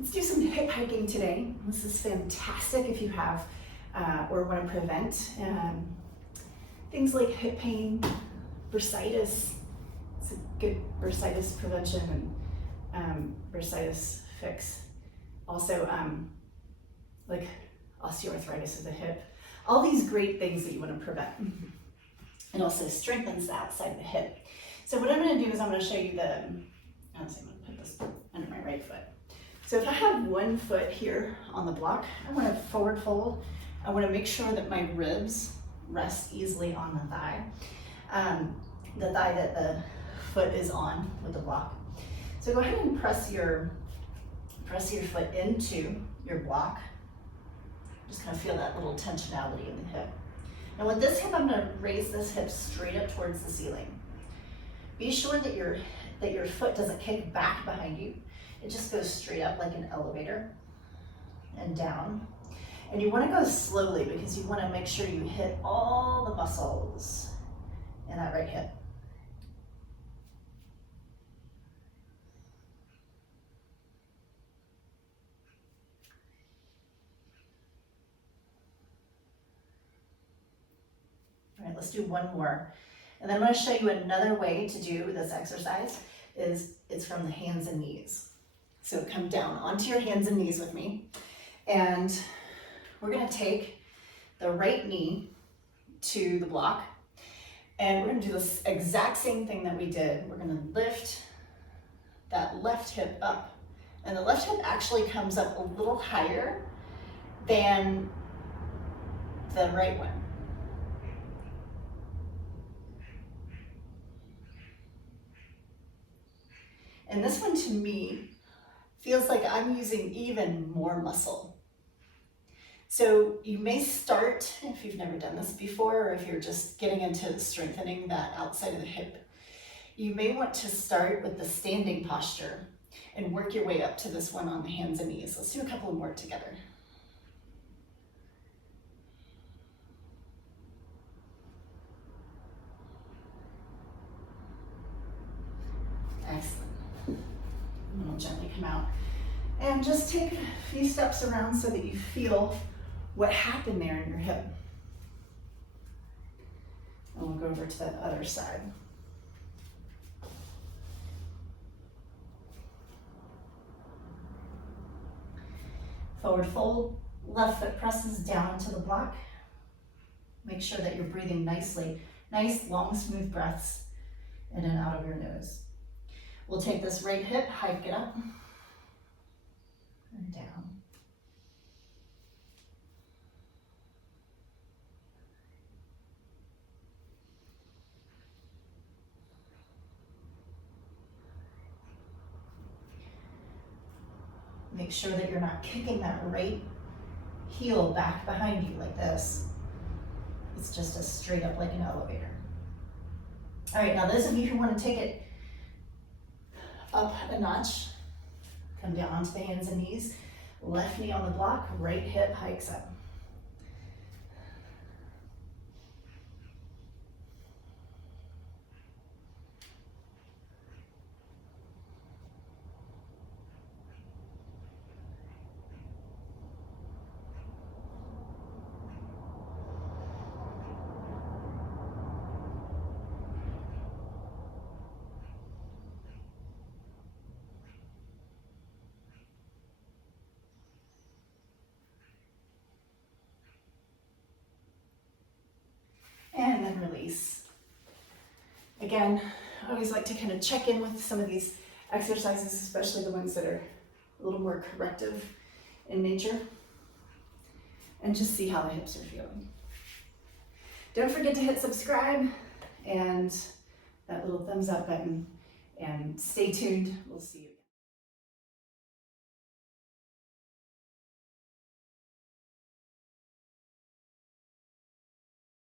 Let's do some hip hiking today. This is fantastic if you have or want to prevent things like hip pain, bursitis. It's a good bursitis prevention and bursitis fix. Also, like osteoarthritis of the hip. All these great things that you want to prevent. It also strengthens the outside of the hip. So what I'm going to do is I'm going to show you I'm going to put this under my right foot. So if I have one foot here on the block, I want to forward fold. I want to make sure that my ribs rest easily on the thigh that the foot is on with the block. So go ahead and press your foot into your block. Just kind of feel that little tensionality in the hip. And with this hip, I'm going to raise this hip straight up towards the ceiling. Be sure that your foot doesn't kick back behind you. It just goes straight up like an elevator and down. And you want to go slowly because you want to make sure you hit all the muscles in that right hip. All right, let's do one more. And then I'm going to show you another way to do this exercise. It's from the hands and knees. So come down onto your hands and knees with me. And we're going to take the right knee to the block. And we're going to do this exact same thing that we did. We're going to lift that left hip up. And the left hip actually comes up a little higher than the right one. And this one to me feels like I'm using even more muscle. So you may start, if you've never done this before, or if you're just getting into strengthening that outside of the hip, you may want to start with the standing posture and work your way up to this one on the hands and knees. Let's do a couple more together. Excellent. And then we'll gently come out. And just take a few steps around so that you feel what happened there in your hip. And we'll go over to that other side. Forward fold, left foot presses down into the block. Make sure that you're breathing nicely. Nice, long, smooth breaths in and out of your nose. We'll take this right hip, hike it up and down. Make sure that you're not kicking that right heel back behind you like this. It's just a straight up like an elevator. All right, now those of you who want to take it up a notch, come down onto the hands and knees, left knee on the block, right hip hikes up. And then release. Again, I always like to kind of check in with some of these exercises, especially the ones that are a little more corrective in nature, and just see how the hips are feeling. Don't forget to hit subscribe and that little thumbs up button, and stay tuned. We'll see you.